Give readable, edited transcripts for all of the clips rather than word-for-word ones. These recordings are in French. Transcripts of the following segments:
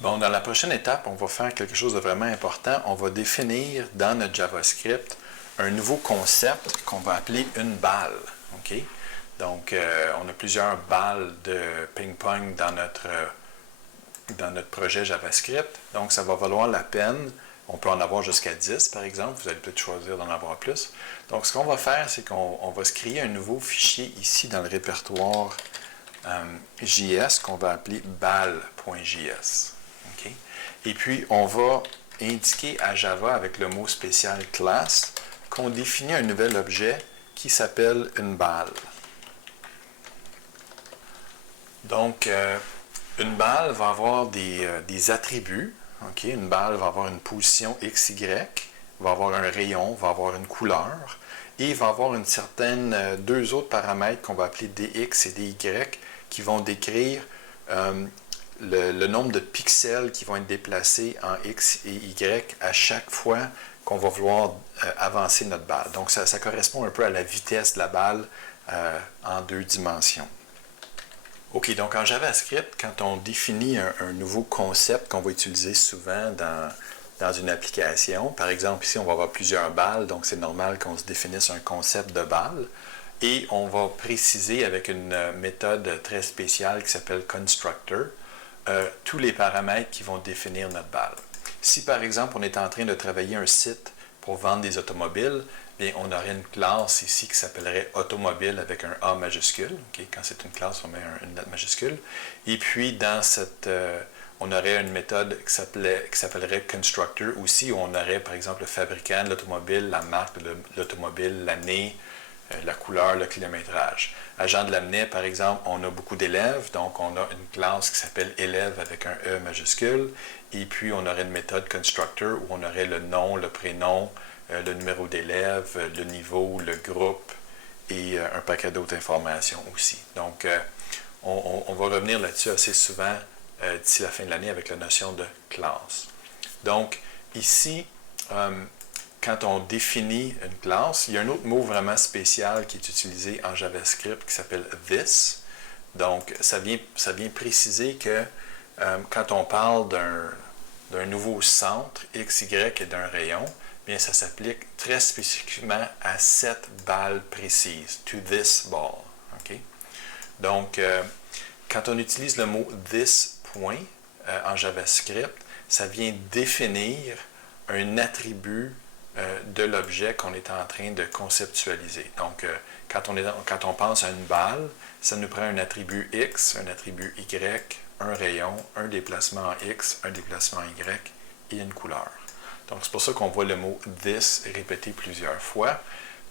Bon, dans la prochaine étape, on va faire quelque chose de vraiment important. On va définir dans notre JavaScript un nouveau concept qu'on va appeler une balle. Okay? Donc, on a plusieurs balles de ping-pong dans notre projet JavaScript. Donc, ça va valoir la peine. On peut en avoir jusqu'à 10, par exemple. Vous allez peut-être choisir d'en avoir plus. Donc, ce qu'on va faire, c'est qu'on va se créer un nouveau fichier ici dans le répertoire JS qu'on va appeler balle.js. Okay? Et puis, on va indiquer à Java avec le mot spécial class qu'on définit un nouvel objet qui s'appelle une balle. Donc, une balle va avoir des attributs. Okay? Une balle va avoir une position x, y, va avoir un rayon, va avoir une couleur, et va avoir une certaine deux autres paramètres qu'on va appeler dx et dy qui vont décrire le nombre de pixels qui vont être déplacés en x et y à chaque fois qu'on va vouloir avancer notre balle. Donc, ça correspond un peu à la vitesse de la balle en deux dimensions. OK, donc en JavaScript, quand on définit un nouveau concept qu'on va utiliser souvent dans une application, par exemple, ici, on va avoir plusieurs balles, donc c'est normal qu'on se définisse un concept de balle. Et on va préciser avec une méthode très spéciale qui s'appelle constructor tous les paramètres qui vont définir notre balle. Si par exemple on est en train de travailler un site pour vendre des automobiles, bien, on aurait une classe ici qui s'appellerait automobile avec un A majuscule. Okay? Quand c'est une classe, on met une lettre majuscule. Et puis dans cette, on aurait une méthode qui s'appellerait constructor aussi, où on aurait par exemple le fabricant de l'automobile, la marque de l'automobile, l'année, la couleur, le kilométrage. À Jean de Lamennais, par exemple, on a beaucoup d'élèves, donc on a une classe qui s'appelle élève avec un E majuscule, et puis on aurait une méthode constructor où on aurait le nom, le prénom, le numéro d'élève, le niveau, le groupe et un paquet d'autres informations aussi. Donc, on va revenir là-dessus assez souvent d'ici la fin de l'année avec la notion de classe. Donc, ici, quand on définit une classe, il y a un autre mot vraiment spécial qui est utilisé en JavaScript qui s'appelle this. Donc, ça vient préciser que quand on parle d'un nouveau centre, x, y et d'un rayon, bien, ça s'applique très spécifiquement à cette balle précise, to this ball. Okay? Donc, quand on utilise le mot this point en JavaScript, ça vient définir un attribut de l'objet qu'on est en train de conceptualiser. Donc, quand on pense à une balle, ça nous prend un attribut X, un attribut Y, un rayon, un déplacement en X, un déplacement en Y et une couleur. Donc, c'est pour ça qu'on voit le mot « this » répété plusieurs fois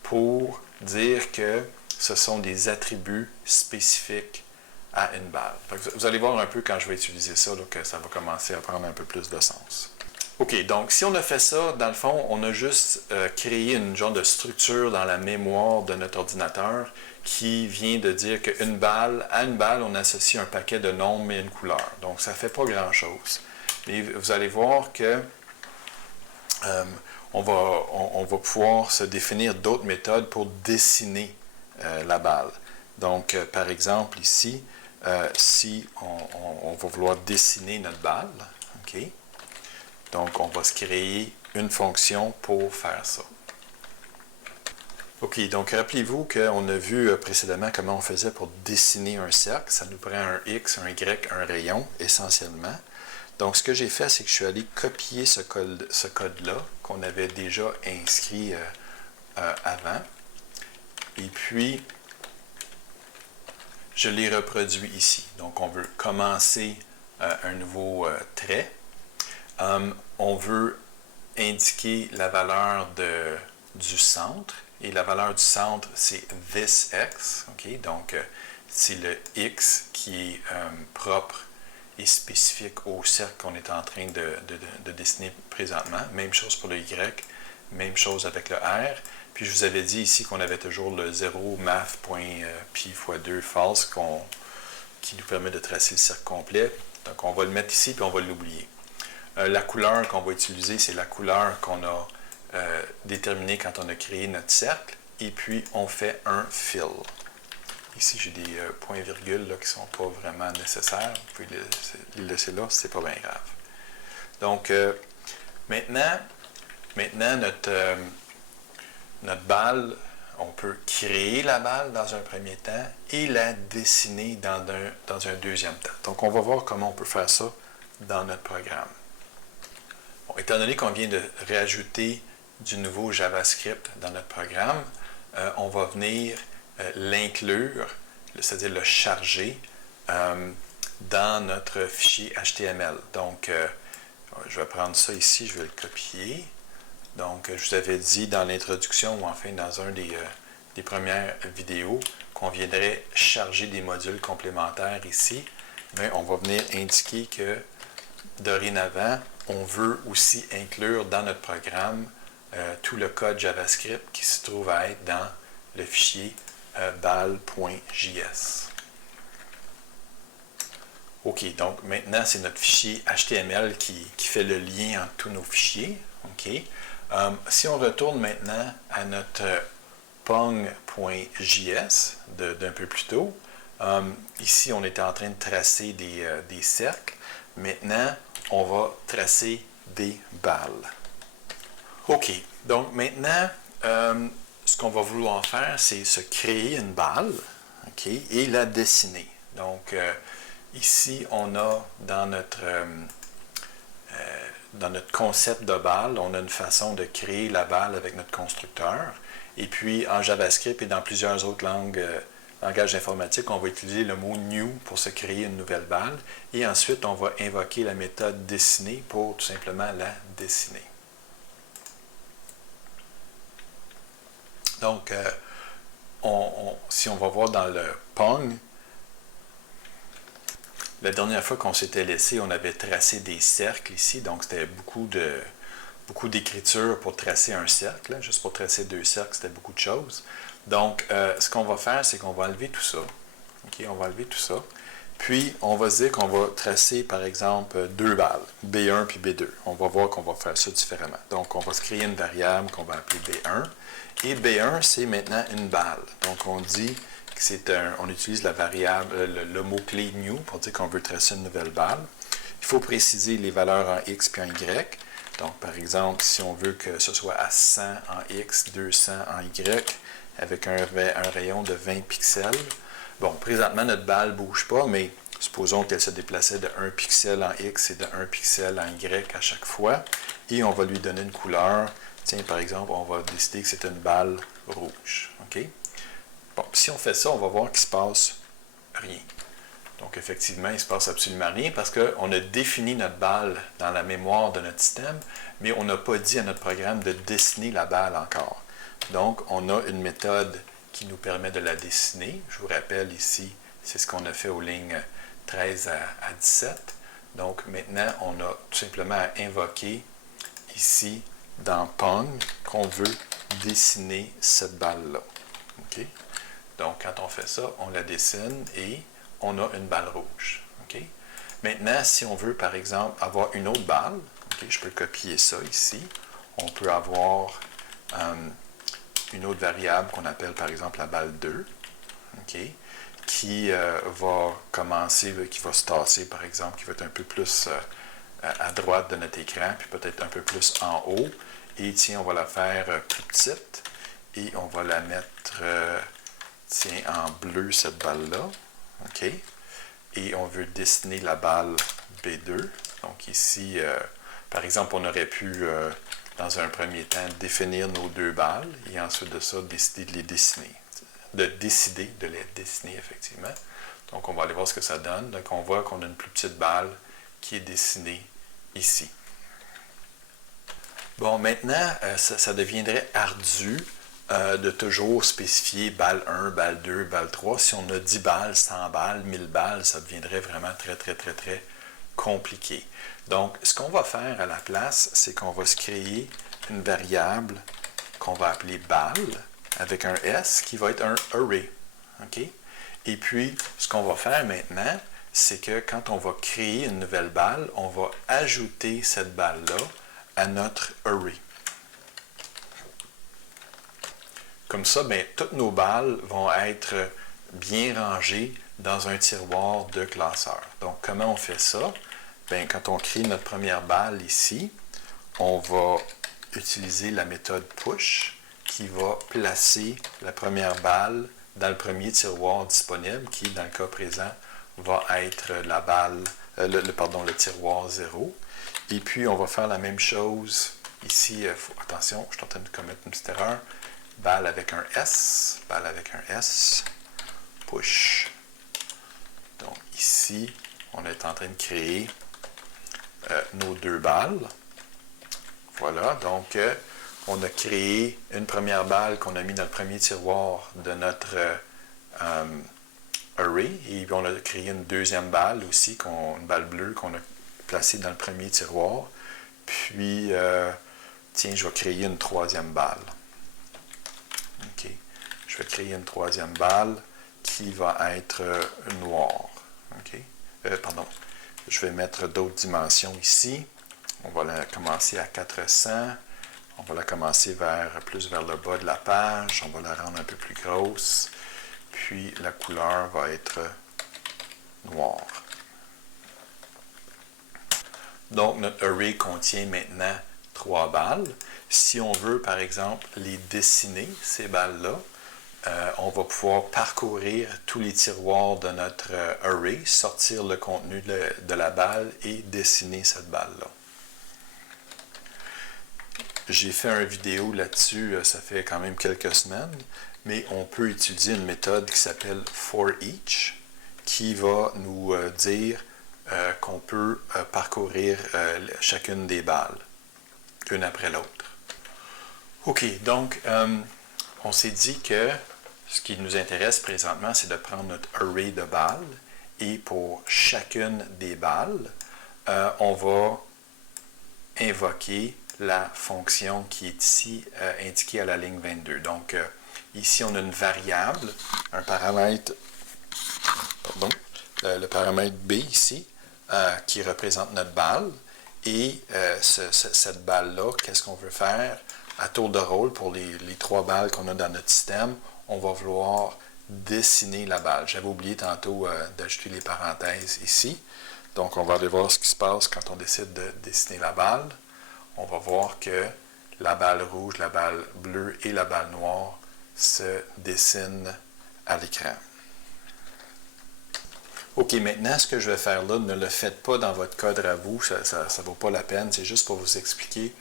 pour dire que ce sont des attributs spécifiques à une balle. Vous allez voir un peu quand je vais utiliser ça, là, que ça va commencer à prendre un peu plus de sens. OK, donc si on a fait ça, dans le fond, on a juste créé une genre de structure dans la mémoire de notre ordinateur qui vient de dire qu'à une balle, on associe un paquet de nombres et une couleur. Donc, ça ne fait pas grand-chose. Mais vous allez voir que on va pouvoir se définir d'autres méthodes pour dessiner la balle. Donc, par exemple, ici, si on va vouloir dessiner notre balle, OK? Donc, on va se créer une fonction pour faire ça. OK, donc rappelez-vous qu'on a vu précédemment comment on faisait pour dessiner un cercle. Ça nous prend un X, un Y, un rayon, essentiellement. Donc, ce que j'ai fait, c'est que je suis allé copier ce code-là qu'on avait déjà inscrit avant. Et puis, je l'ai reproduit ici. Donc, on veut commencer un nouveau trait. On veut indiquer la valeur du centre. Et la valeur du centre, c'est this x. Okay? Donc, c'est le x qui est propre et spécifique au cercle qu'on est en train de dessiner présentement. Même chose pour le y, même chose avec le r. Puis je vous avais dit ici qu'on avait toujours le 0 math.pi fois 2 false qui nous permet de tracer le cercle complet. Donc on va le mettre ici puis on va l'oublier. La couleur qu'on va utiliser, c'est la couleur qu'on a déterminée quand on a créé notre cercle. Et puis on fait un fill. Ici, j'ai des points-virgules qui ne sont pas vraiment nécessaires. Vous pouvez les laisser là, c'est pas bien grave. Donc, maintenant notre balle, on peut créer la balle dans un premier temps et la dessiner dans un deuxième temps. Donc, on va voir comment on peut faire ça dans notre programme. Bon, étant donné qu'on vient de rajouter du nouveau JavaScript dans notre programme, on va venir l'inclure, c'est-à-dire le charger dans notre fichier HTML. Donc, je vais prendre ça ici, je vais le copier. Donc, je vous avais dit dans l'introduction, ou enfin dans un des premières vidéos, qu'on viendrait charger des modules complémentaires ici. Mais on va venir indiquer que dorénavant, on veut aussi inclure dans notre programme tout le code JavaScript qui se trouve à être dans le fichier bal.js. OK, donc maintenant, c'est notre fichier HTML qui fait le lien entre tous nos fichiers. OK. Si on retourne maintenant à notre pong.js d'un peu plus tôt, ici, on était en train de tracer des cercles. Maintenant, on va tracer des balles. OK, donc maintenant, ce qu'on va vouloir faire, c'est se créer une balle, OK, et la dessiner. Donc, ici, on a dans notre concept de balle, on a une façon de créer la balle avec notre constructeur. Et puis, en JavaScript et dans plusieurs autres langages informatiques, on va utiliser le mot new pour se créer une nouvelle balle. Et ensuite, on va invoquer la méthode dessiner pour tout simplement la dessiner. Donc, si on va voir dans le Pong, la dernière fois qu'on s'était laissé, on avait tracé des cercles ici, donc c'était beaucoup d'écriture pour tracer un cercle. Là. Juste pour tracer deux cercles, c'était beaucoup de choses. Donc, ce qu'on va faire, c'est qu'on va enlever tout ça. OK, on va enlever tout ça. Puis, on va se dire qu'on va tracer, par exemple, deux balles, B1 puis B2. On va voir qu'on va faire ça différemment. Donc, on va se créer une variable qu'on va appeler B1. Et B1, c'est maintenant une balle. Donc, on dit on utilise la variable, le mot-clé new pour dire qu'on veut tracer une nouvelle balle. Il faut préciser les valeurs en X puis en Y. Donc, par exemple, si on veut que ce soit à 100 en X, 200 en Y, avec un rayon de 20 pixels. Bon, présentement, notre balle ne bouge pas, mais supposons qu'elle se déplaçait de 1 pixel en X et de 1 pixel en Y à chaque fois. Et on va lui donner une couleur. Tiens, par exemple, on va décider que c'est une balle rouge. OK? Bon, si on fait ça, on va voir qu'il ne se passe rien. Donc, effectivement, il ne se passe absolument rien parce qu'on a défini notre balle dans la mémoire de notre système, mais on n'a pas dit à notre programme de dessiner la balle encore. Donc, on a une méthode qui nous permet de la dessiner. Je vous rappelle ici, c'est ce qu'on a fait aux lignes 13 à 17. Donc, maintenant, on a tout simplement à invoquer ici, dans Pong, qu'on veut dessiner cette balle-là. OK? Donc, quand on fait ça, on la dessine et on a une balle rouge. Okay? Maintenant, si on veut, par exemple, avoir une autre balle, okay, je peux copier ça ici. On peut avoir une autre variable qu'on appelle, par exemple, la balle 2, okay, qui va commencer, qui va se tasser, par exemple, qui va être un peu plus à droite de notre écran, puis peut-être un peu plus en haut. Et tiens, on va la faire plus petite et on va la mettre... tiens, en bleu, cette balle-là. OK? Et on veut dessiner la balle B2. Donc ici, par exemple, on aurait pu, dans un premier temps, définir nos deux balles et ensuite de ça, décider de les dessiner. De les dessiner, effectivement. Donc, on va aller voir ce que ça donne. Donc, on voit qu'on a une plus petite balle qui est dessinée ici. Bon, maintenant, ça deviendrait ardu de toujours spécifier balle 1, balle 2, balle 3. Si on a 10 balles, 100 balles, 1000 balles, ça deviendrait vraiment très, très, très, très compliqué. Donc, ce qu'on va faire à la place, c'est qu'on va se créer une variable qu'on va appeler balle avec un S qui va être un array. OK? Et puis, ce qu'on va faire maintenant, c'est que quand on va créer une nouvelle balle, on va ajouter cette balle-là à notre array. Comme ça, bien, toutes nos balles vont être bien rangés dans un tiroir de classeur. Donc, comment on fait ça? Bien, quand on crée notre première balle ici, on va utiliser la méthode push qui va placer la première balle dans le premier tiroir disponible, qui, dans le cas présent, va être la balle, le tiroir 0. Et puis, on va faire la même chose ici. Attention, je suis en train de commettre une petite erreur. Balle avec un S, push. Donc, ici, on est en train de créer nos deux balles. Voilà, donc on a créé une première balle qu'on a mis dans le premier tiroir de notre array, et on a créé une deuxième balle aussi, une balle bleue qu'on a placée dans le premier tiroir. Puis, tiens, je vais créer une troisième balle. OK. Je vais créer une troisième balle qui va être noire. OK. Pardon. Je vais mettre d'autres dimensions ici. On va la commencer à 400. On va la commencer plus vers le bas de la page. On va la rendre un peu plus grosse. Puis la couleur va être noire. Donc notre array contient maintenant 3 balles. Si on veut, par exemple, les dessiner, ces balles-là, on va pouvoir parcourir tous les tiroirs de notre array, sortir le contenu de la balle et dessiner cette balle-là. J'ai fait une vidéo là-dessus, ça fait quand même quelques semaines, mais on peut utiliser une méthode qui s'appelle for-each, qui va nous dire qu'on peut parcourir chacune des balles, une après l'autre. OK, donc on s'est dit que ce qui nous intéresse présentement, c'est de prendre notre array de balles, et pour chacune des balles, on va invoquer la fonction qui est ici indiquée à la ligne 22. Donc, ici, on a une variable, un paramètre, le paramètre B ici, qui représente notre balle. Et cette balle-là, qu'est-ce qu'on veut faire? À tour de rôle, pour les 3 balles qu'on a dans notre système, on va vouloir dessiner la balle. J'avais oublié tantôt d'ajouter les parenthèses ici. Donc, on va aller voir ce qui se passe quand on décide de dessiner la balle. On va voir que la balle rouge, la balle bleue et la balle noire se dessinent à l'écran. OK, maintenant, ce que je vais faire là, ne le faites pas dans votre code à vous, ça ne vaut pas la peine, c'est juste pour vous expliquer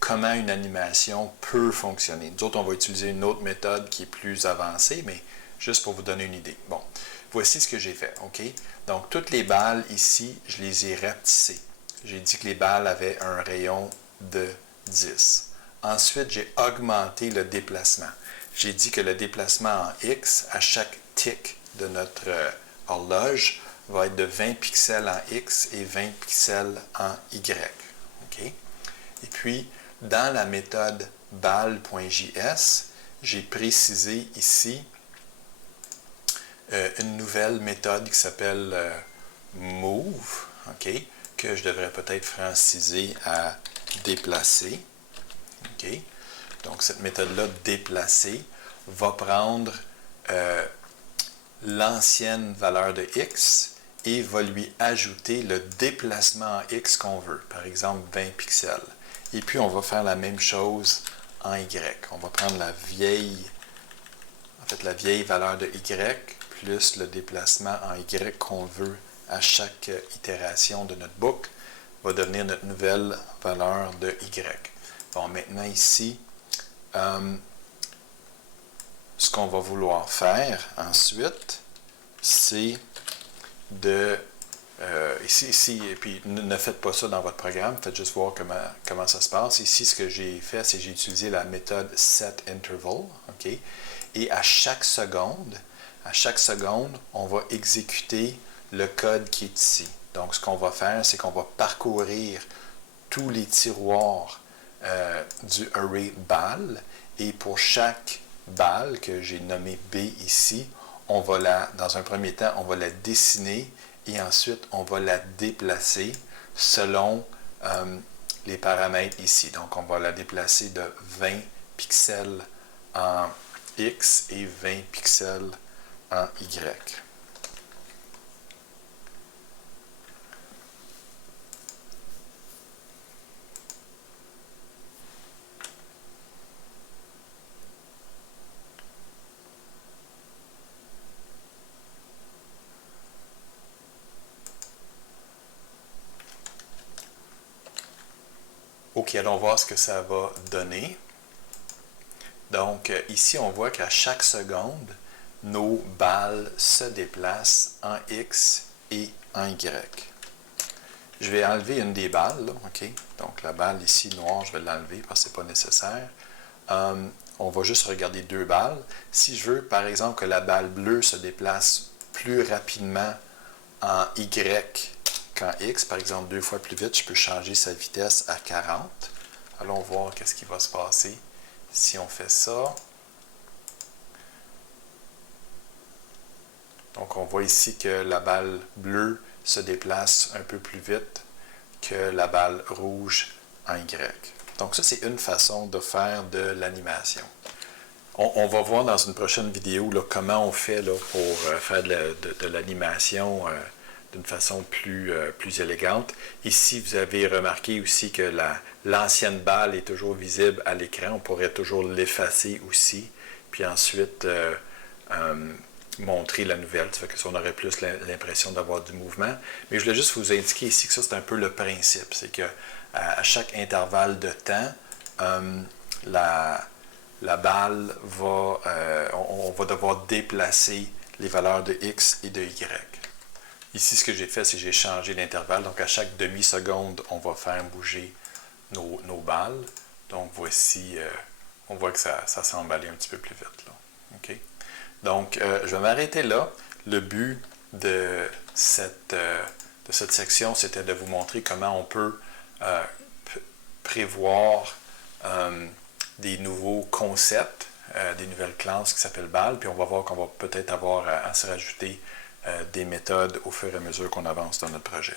comment une animation peut fonctionner. Nous autres, on va utiliser une autre méthode qui est plus avancée, mais juste pour vous donner une idée. Bon, voici ce que j'ai fait, OK? Donc, toutes les balles ici, je les ai rapetissées. J'ai dit que les balles avaient un rayon de 10. Ensuite, j'ai augmenté le déplacement. J'ai dit que le déplacement en X, à chaque tick de notre horloge, va être de 20 pixels en X et 20 pixels en Y. OK? Et puis, dans la méthode balle.js, j'ai précisé ici une nouvelle méthode qui s'appelle move, OK, que je devrais peut-être franciser à déplacer. OK? Donc, cette méthode-là, déplacer, va prendre l'ancienne valeur de x et va lui ajouter le déplacement en x qu'on veut, par exemple 20 pixels. Et puis, on va faire la même chose en y. On va prendre la vieille valeur de y plus le déplacement en y qu'on veut à chaque itération de notre boucle va devenir notre nouvelle valeur de y. Bon, maintenant ici, ce qu'on va vouloir faire ensuite, c'est de... ici, et puis ne faites pas ça dans votre programme, faites juste voir comment ça se passe. Ici, ce que j'ai fait, c'est que j'ai utilisé la méthode setInterval, OK? Et à chaque seconde, on va exécuter le code qui est ici. Donc, ce qu'on va faire, c'est qu'on va parcourir tous les tiroirs du array balle, et pour chaque balle que j'ai nommée B ici, dans un premier temps, on va la dessiner et ensuite on va la déplacer selon les paramètres ici. Donc, on va la déplacer de 20 pixels en X et 20 pixels en Y. OK, allons voir ce que ça va donner. Donc, ici, on voit qu'à chaque seconde, nos balles se déplacent en X et en Y. Je vais enlever une des balles, là, OK? Donc, la balle ici, noire, je vais l'enlever parce que ce n'est pas nécessaire. On va juste regarder deux balles. Si je veux, par exemple, que la balle bleue se déplace plus rapidement en Y qu'en X, par exemple, 2 fois plus vite, je peux changer sa vitesse à 40. Allons voir qu'est-ce qui va se passer si on fait ça. Donc, on voit ici que la balle bleue se déplace un peu plus vite que la balle rouge en Y. Donc, ça, c'est une façon de faire de l'animation. On va voir dans une prochaine vidéo là, comment on fait là, pour faire de l'animation d'une façon plus élégante. Ici, vous avez remarqué aussi que l'ancienne balle est toujours visible à l'écran. On pourrait toujours l'effacer aussi, puis ensuite montrer la nouvelle. Ça fait que ça, on aurait plus l'impression d'avoir du mouvement. Mais je voulais juste vous indiquer ici que ça, c'est un peu le principe. C'est qu'à chaque intervalle de temps, la balle va, on va devoir déplacer les valeurs de X et de Y. Ici, ce que j'ai fait, c'est que j'ai changé l'intervalle. Donc, à chaque demi-seconde, on va faire bouger nos balles. Donc, voici, on voit que ça semble aller un petit peu plus vite, là. OK? Donc, je vais m'arrêter là. Le but de cette section, c'était de vous montrer comment on peut prévoir des nouveaux concepts, des nouvelles classes qui s'appellent balles, puis on va voir qu'on va peut-être avoir à se rajouter des méthodes au fur et à mesure qu'on avance dans notre projet.